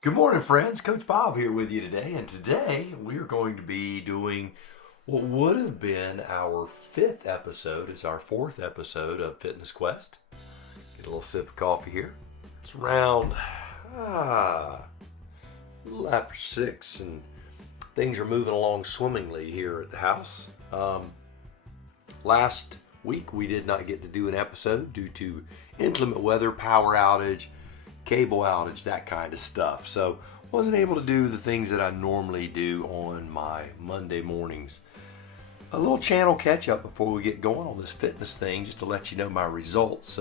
Good morning, friends. Coach Bob here with you today, and today we are going to be doing what would have been our fifth episode. It's our fourth episode of Fitness Quest. Get a little sip of coffee here. It's around a little after 6, and things are moving along swimmingly here at the house. Last week we did not get to do an episode due to inclement weather, power outage, cable outage, that kind of stuff. So wasn't able to do the things that I normally do on my Monday mornings. A little channel catch up before we get going on this fitness thing, just to let you know my results.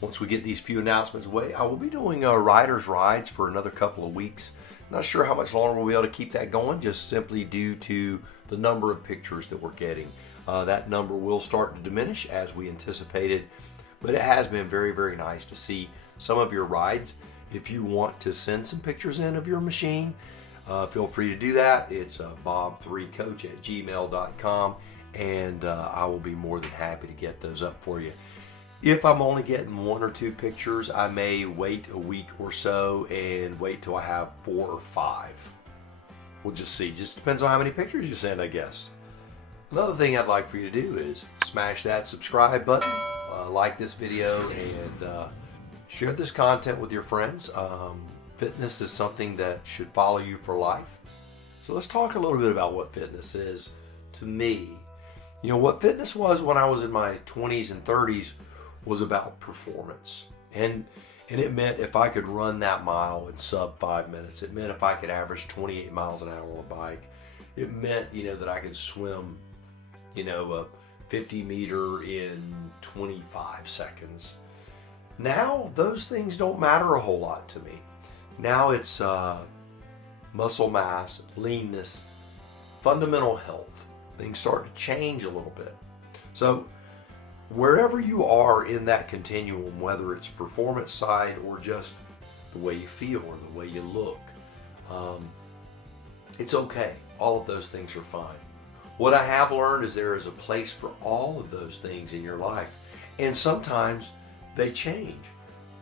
Once we get these few announcements away, I will be doing riders rides for another couple of weeks. Not sure how much longer we'll be able to keep that going, just simply due to the number of pictures that we're getting. That number will start to diminish as we anticipated, but it has been very, very nice to see some of your rides. If you want to send some pictures in of your machine, feel free to do that. It's bob3coach@gmail.com, and I will be more than happy to get those up for you. If I'm only getting 1 or 2 pictures, I may wait a week or so and wait till I have 4 or 5. We'll just see. Just depends on how many pictures you send, I guess. Another thing I'd like for you to do is smash that subscribe button, like this video, and share this content with your friends. Fitness is something that should follow you for life. So let's talk a little bit about what fitness is to me. You know, what fitness was when I was in my 20s and 30s was about performance. And it meant if I could run that mile in sub 5 minutes. It meant if I could average 28 miles an hour on a bike. It meant, that I could swim, a 50 meter in 25 seconds. Now, those things don't matter a whole lot to me. Now it's muscle mass, leanness, fundamental health. Things start to change a little bit. So, wherever you are in that continuum, whether it's performance side or just the way you feel or the way you look, it's okay. All of those things are fine. What I have learned is there is a place for all of those things in your life. And sometimes they change.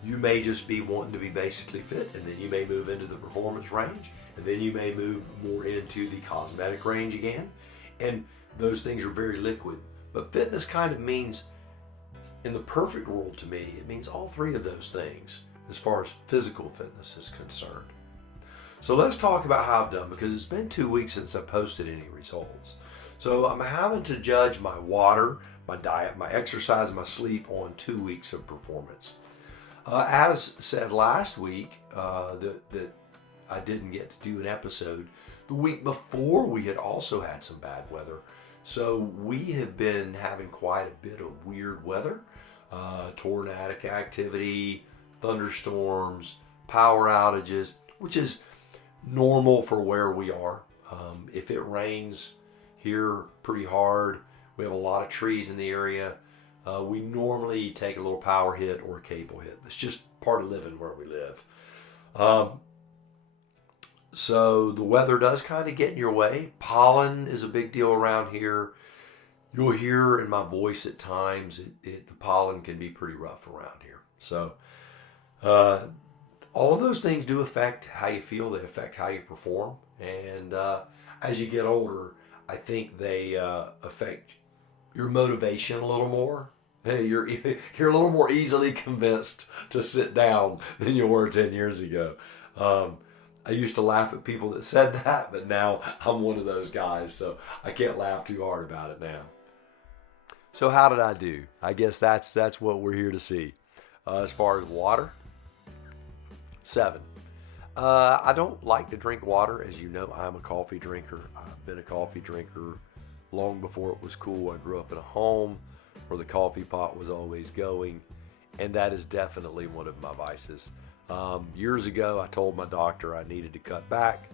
You may just be wanting to be basically fit, and then you may move into the performance range, and then you may move more into the cosmetic range again. And those things are very liquid. But fitness kind of means, in the perfect world to me, it means all 3 of those things as far as physical fitness is concerned. So let's talk about how I've done, because it's been 2 weeks since I posted any results. So I'm having to judge my water, my diet, my exercise, and my sleep on 2 weeks of performance. As said last week, that I didn't get to do an episode. The week before, we had also had some bad weather. So we have been having quite a bit of weird weather, tornadic activity, thunderstorms, power outages, which is normal for where we are. If it rains here pretty hard, we have a lot of trees in the area, we normally take a little power hit or a cable hit. It's just part of living where we live. So the weather does kind of get in your way. Pollen is a big deal around here. You'll hear in my voice at times, the pollen can be pretty rough around here. So all of those things do affect how you feel. They affect how you perform. And as you get older, I think they affect your motivation a little more. You're a little more easily convinced to sit down than you were 10 years ago. I used to laugh at people that said that, but now I'm one of those guys, so I can't laugh too hard about it now. So how did I do? I guess that's what we're here to see. As far as water, 7. I don't like to drink water. As you know, I'm a coffee drinker. I've been a coffee drinker long before it was cool. I grew up in a home where the coffee pot was always going, and that is definitely one of my vices. Years ago, I told my doctor I needed to cut back,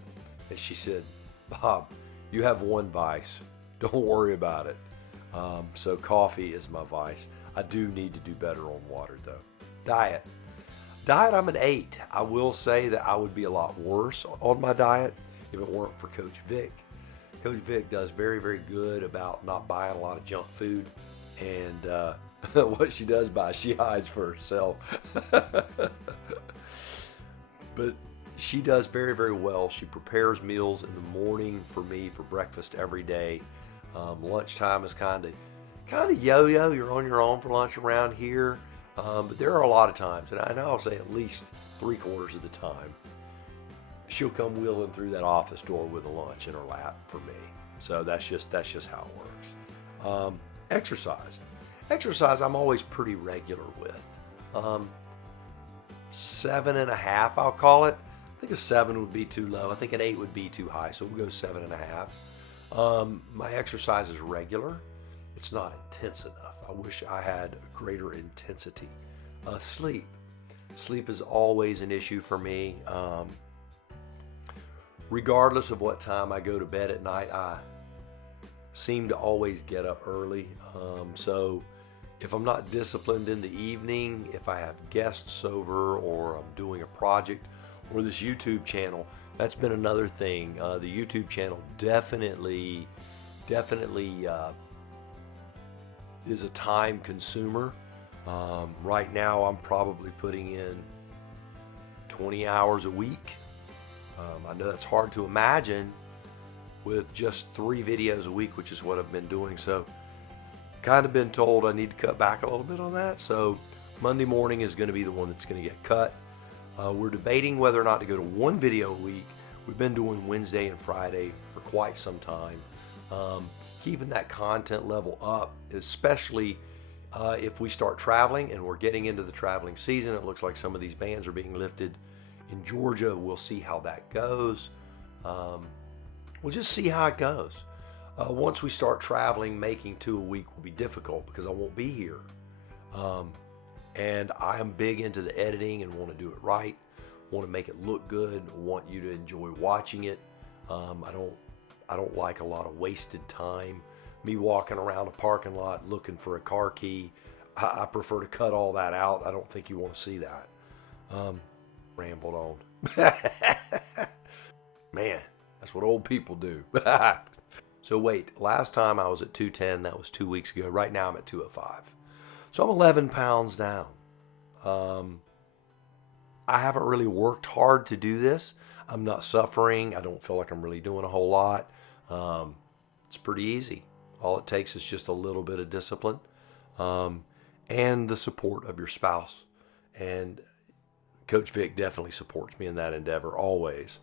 and she said, "Bob, you have one vice. Don't worry about it." So coffee is my vice. I do need to do better on water, though. Diet, I'm an 8. I will say that I would be a lot worse on my diet if it weren't for Coach Vic. Coach Vic does very, very good about not buying a lot of junk food, and what she does buy, she hides for herself. But she does very, very well. She prepares meals in the morning for me for breakfast every day. Lunchtime is kind of yo-yo. You're on your own for lunch around here. But there are a lot of times, and I'll say at least 3/4 of the time, she'll come wheeling through that office door with a lunch in her lap for me. So that's just how it works. Exercise I'm always pretty regular with. 7.5, I'll call it. I think a 7 would be too low. I think an 8 would be too high, so we'll go 7.5. My exercise is regular. It's not intense enough. I wish I had greater intensity. Sleep is always an issue for me. Regardless of what time I go to bed at night, I seem to always get up early. So if I'm not disciplined in the evening, if I have guests over or I'm doing a project or this YouTube channel, that's been another thing. The YouTube channel definitely is a time consumer. Right now I'm probably putting in 20 hours a week. I know that's hard to imagine with just 3 videos a week, which is what I've been doing. So kind of been told I need to cut back a little bit on that. So Monday morning is going to be the one that's going to get cut. We're debating whether or not to go to 1 video a week. We've been doing Wednesday and Friday for quite some time. Keeping that content level up, especially if we start traveling, and we're getting into the traveling season. It looks like some of these bans are being lifted in Georgia. We'll see how that goes. We'll just see how it goes. Once we start traveling, making 2 a week will be difficult because I won't be here. And I am big into the editing and want to do it right. Want to make it look good. Want you to enjoy watching it. I don't like a lot of wasted time. Me walking around a parking lot looking for a car key. I prefer to cut all that out. I don't think you want to see that. Rambled on. Man, that's what old people do. So wait, last time I was at 210. That was 2 weeks ago. Right now I'm at 205. So I'm 11 pounds down. I haven't really worked hard to do this. I'm not suffering. I don't feel like I'm really doing a whole lot. It's pretty easy. All it takes is just a little bit of discipline and the support of your spouse. And Coach Vic definitely supports me in that endeavor always.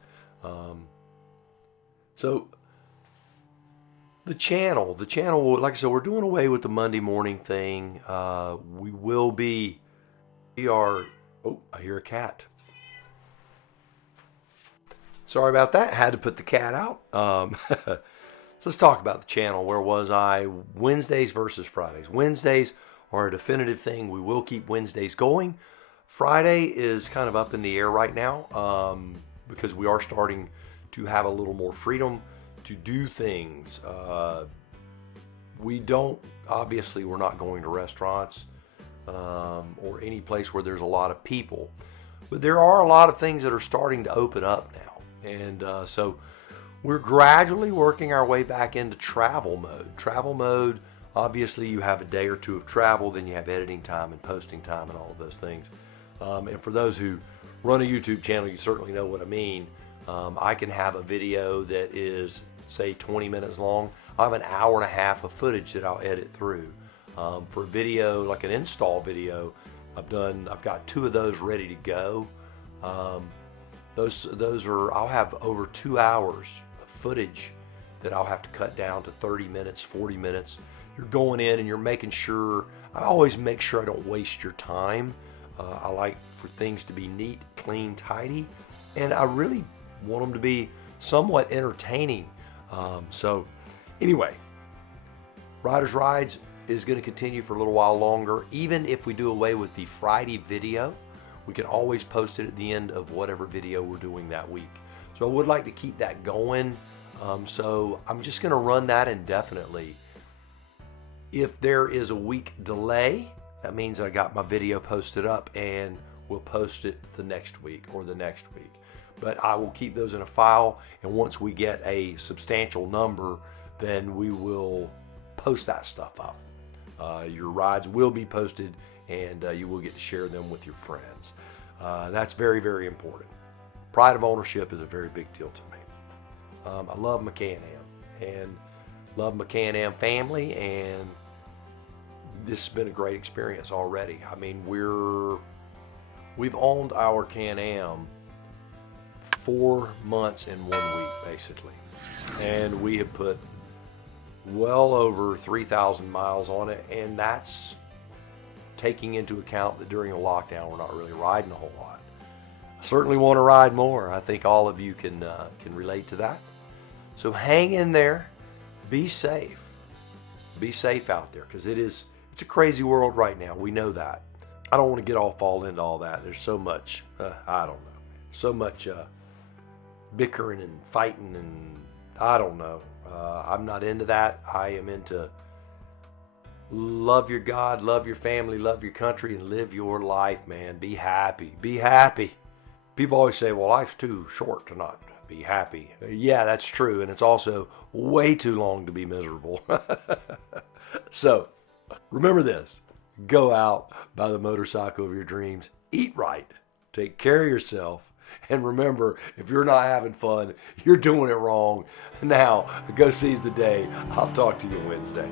So the channel, like I said, we're doing away with the Monday morning thing. Oh, I hear a cat. Sorry about that. Had to put the cat out. Let's talk about the channel. Where was I? Wednesdays versus Fridays. Wednesdays are a definitive thing. We will keep Wednesdays going. Friday is kind of up in the air right now because we are starting to have a little more freedom to do things. We're not going to restaurants or any place where there's a lot of people. But there are a lot of things that are starting to open up now. And so we're gradually working our way back into travel mode. Travel mode, obviously you have a day or two of travel, then you have editing time and posting time and all of those things. And for those who run a YouTube channel, you certainly know what I mean. I can have a video that is, say, 20 minutes long. I have an hour and a half of footage that I'll edit through. For a video, like an install video, I've got 2 of those ready to go. I'll have over 2 hours of footage that I'll have to cut down to 30 minutes, 40 minutes. You're going in and you're making sure, I always make sure I don't waste your time. I like for things to be neat, clean, tidy, and I really want them to be somewhat entertaining. So anyway, Riders Rides is going to continue for a little while longer. Even if we do away with the Friday video, we can always post it at the end of whatever video we're doing that week. So I would like to keep that going. So I'm just going to run that indefinitely. If there is a week delay, that means I got my video posted up and we'll post it the next week or the next week. But I will keep those in a file, and once we get a substantial number, then we will post that stuff up. Your rides will be posted, and you will get to share them with your friends. That's very, very important. pride of ownership is a very big deal to me. I love my CanAm and love my CanAm family, and this has been a great experience already. I mean, we've owned our CanAm 4 months and 1 week basically, and we have put well over 3,000 miles on it, and that's taking into account that during the lockdown we're not really riding a whole lot. I certainly want to ride more. I think all of you can relate to that. So hang in there, be safe out there, because it's a crazy world right now. We know that. I don't want to fall into all that. There's so much I don't know, so much bickering and fighting, and I don't know. I'm not into that. I am into love your God, love your family, love your country, and live your life, man. Be happy. Be happy. People always say, well, life's too short to not be happy. Yeah, that's true. And it's also way too long to be miserable. So remember this. Go out, buy the motorcycle of your dreams, eat right, take care of yourself, and remember, if you're not having fun, you're doing it wrong. Now, go seize the day. I'll talk to you Wednesday.